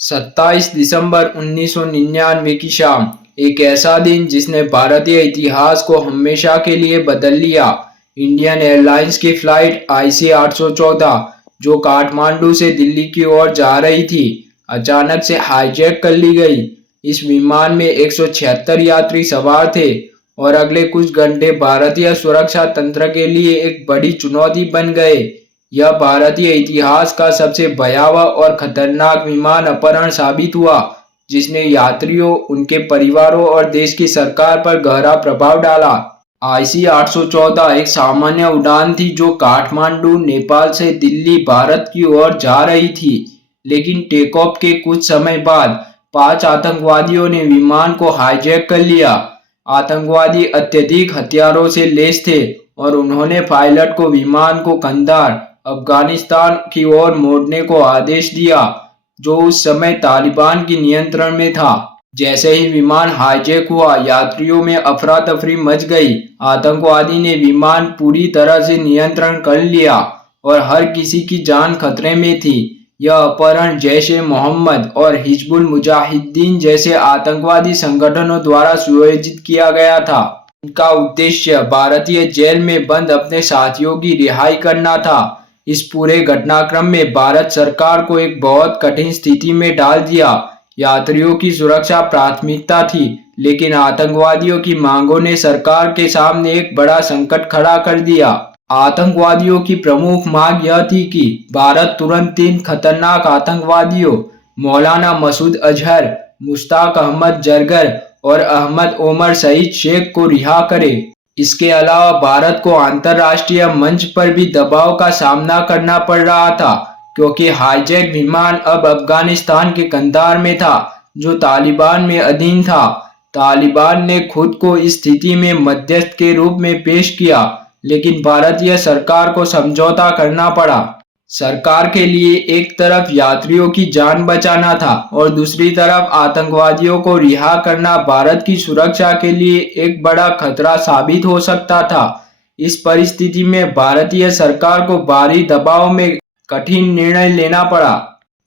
27 दिसंबर 1999 की शाम, एक ऐसा दिन जिसने भारतीय इतिहास को हमेशा के लिए बदल लिया। इंडियन एयरलाइंस की फ्लाइट IC 814, जो काठमांडू से दिल्ली की ओर जा रही थी, अचानक से हाईजैक कर ली गई। इस विमान में 176 यात्री सवार थे और अगले कुछ घंटे भारतीय सुरक्षा तंत्र के लिए एक बड़ी चुनौती बन गए। यह भारतीय इतिहास का सबसे भयावह और खतरनाक विमान अपहरण साबित हुआ, जिसने यात्रियों, उनके परिवारों और देश की सरकार पर गहरा प्रभाव डाला। IC 814 एक सामान्य उड़ान थी जो काठमांडू, नेपाल से दिल्ली, भारत की ओर जा रही थी। लेकिन टेक ऑफ के कुछ समय बाद 5 आतंकवादियों ने विमान को हाईजैक कर लिया। आतंकवादी अत्यधिक हथियारों से लैस थे और उन्होंने पायलट को विमान को कंधार, अफगानिस्तान की ओर मोड़ने को आदेश दिया, जो उस समय तालिबान के नियंत्रण में था। जैसे ही विमान हाईजैक हुआ, यात्रियों में अफरा तफरी मच गई। आतंकवादी ने विमान पूरी तरह से नियंत्रण कर लिया और हर किसी की जान खतरे में थी। यह अपहरण जैश-ए-मोहम्मद और हिजबुल मुजाहिदीन जैसे आतंकवादी संगठनों द्वारा सुयोजित किया गया था। इनका उद्देश्य भारतीय जेल में बंद अपने साथियों की रिहाई करना था। इस पूरे घटनाक्रम में भारत सरकार को एक बहुत कठिन स्थिति में डाल दिया। यात्रियों की सुरक्षा प्राथमिकता थी, लेकिन आतंकवादियों की मांगों ने सरकार के सामने एक बड़ा संकट खड़ा कर दिया। आतंकवादियों की प्रमुख मांग यह थी कि भारत तुरंत 3 खतरनाक आतंकवादियों, मौलाना मसूद अजहर, मुश्ताक अहमद जरगर और अहमद ओमर सईद शेख को रिहा करे। इसके अलावा भारत को अंतर्राष्ट्रीय मंच पर भी दबाव का सामना करना पड़ रहा था, क्योंकि हाईजैक विमान अब अफगानिस्तान के कंधार में था, जो तालिबान में अधीन था। तालिबान ने खुद को इस स्थिति में मध्यस्थ के रूप में पेश किया, लेकिन भारतीय सरकार को समझौता करना पड़ा। सरकार के लिए एक तरफ यात्रियों की जान बचाना था और दूसरी तरफ आतंकवादियों को रिहा करना भारत की सुरक्षा के लिए एक बड़ा खतरा साबित हो सकता था। इस परिस्थिति में भारतीय सरकार को भारी दबाव में कठिन निर्णय लेना पड़ा।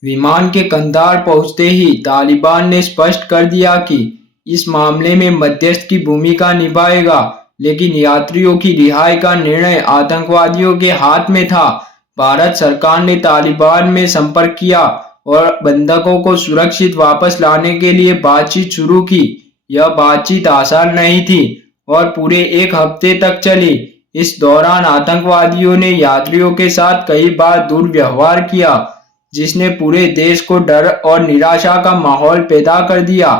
विमान के कंधार पहुंचते ही तालिबान ने स्पष्ट कर दिया कि इस मामले में मध्यस्थ की भूमिका निभाएगा, लेकिन यात्रियों की रिहाई का निर्णय आतंकवादियों के हाथ में था। भारत सरकार ने तालिबान में संपर्क किया और बंधकों को सुरक्षित वापस लाने के लिए बातचीत शुरू की। यह बातचीत आसान नहीं थी और पूरे 1 हफ्ते तक चली। इस दौरान आतंकवादियों ने यात्रियों के साथ कई बार दुर्व्यवहार किया, जिसने पूरे देश को डर और निराशा का माहौल पैदा कर दिया।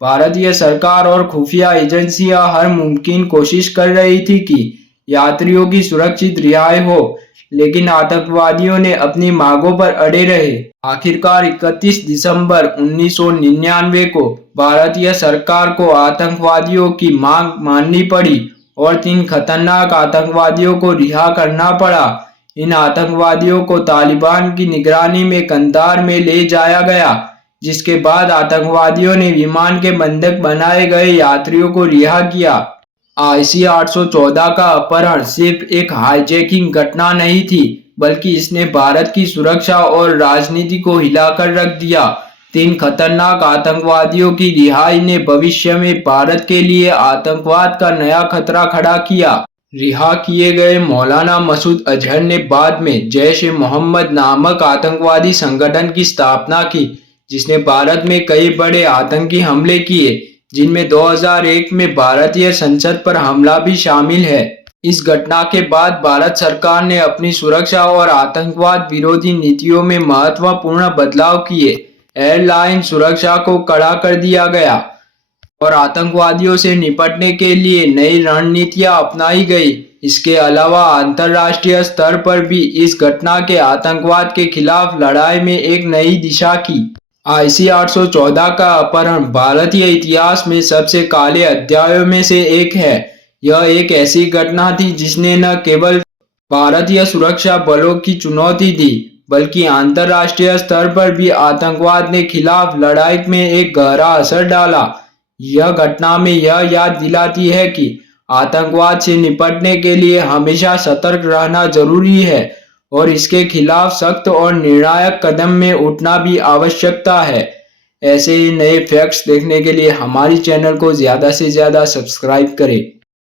भारतीय सरकार और खुफिया एजेंसियां हर मुमकिन कोशिश कर रही थी कि यात्रियों की सुरक्षित रिहाई हो, लेकिन आतंकवादियों ने अपनी मांगों पर अड़े रहे। आखिरकार 31 दिसंबर 1999 को भारतीय सरकार को आतंकवादियों की मांग माननी पड़ी और 3 खतरनाक आतंकवादियों को रिहा करना पड़ा। इन आतंकवादियों को तालिबान की निगरानी में कंधार में ले जाया गया, जिसके बाद आतंकवादियों ने विमान के बंधक बनाए गए यात्रियों को रिहा किया। IC 814 का अपहरण सिर्फ एक हाईजैकिंग घटना नहीं थी, बल्कि इसने भारत की सुरक्षा और राजनीति को हिलाकर रख दिया। 3 खतरनाक आतंकवादियों की रिहाई ने भविष्य में भारत के लिए आतंकवाद का नया खतरा खड़ा किया। रिहा किए गए मौलाना मसूद अजहर ने बाद में जैश-ए-मोहम्मद नामक आतंकवादी संगठन की स्थापना की, जिसने भारत में कई बड़े आतंकी हमले किए, जिनमें 2001 में भारतीय संसद पर हमला भी शामिल है। इस घटना के बाद भारत सरकार ने अपनी सुरक्षा और आतंकवाद विरोधी नीतियों में महत्वपूर्ण बदलाव किए। एयरलाइन सुरक्षा को कड़ा कर दिया गया और आतंकवादियों से निपटने के लिए नई रणनीतियां अपनाई गई। इसके अलावा अंतर्राष्ट्रीय स्तर पर भी इस घटना के आतंकवाद के खिलाफ लड़ाई में एक नई दिशा की। IC 814 का अपहरण भारतीय इतिहास में सबसे काले अध्यायों में से एक है। यह एक ऐसी घटना थी जिसने न केवल भारतीय सुरक्षा बलों की चुनौती दी, बल्कि अंतर्राष्ट्रीय स्तर पर भी आतंकवाद के खिलाफ लड़ाई में एक गहरा असर डाला। यह घटना में यह याद दिलाती है कि आतंकवाद से निपटने के लिए हमेशा सतर्क रहना जरूरी है और इसके खिलाफ सख्त और निर्णायक कदम में उठना भी आवश्यकता है। ऐसे ही नए फैक्ट्स देखने के लिए हमारी चैनल को ज़्यादा से ज़्यादा सब्सक्राइब करें।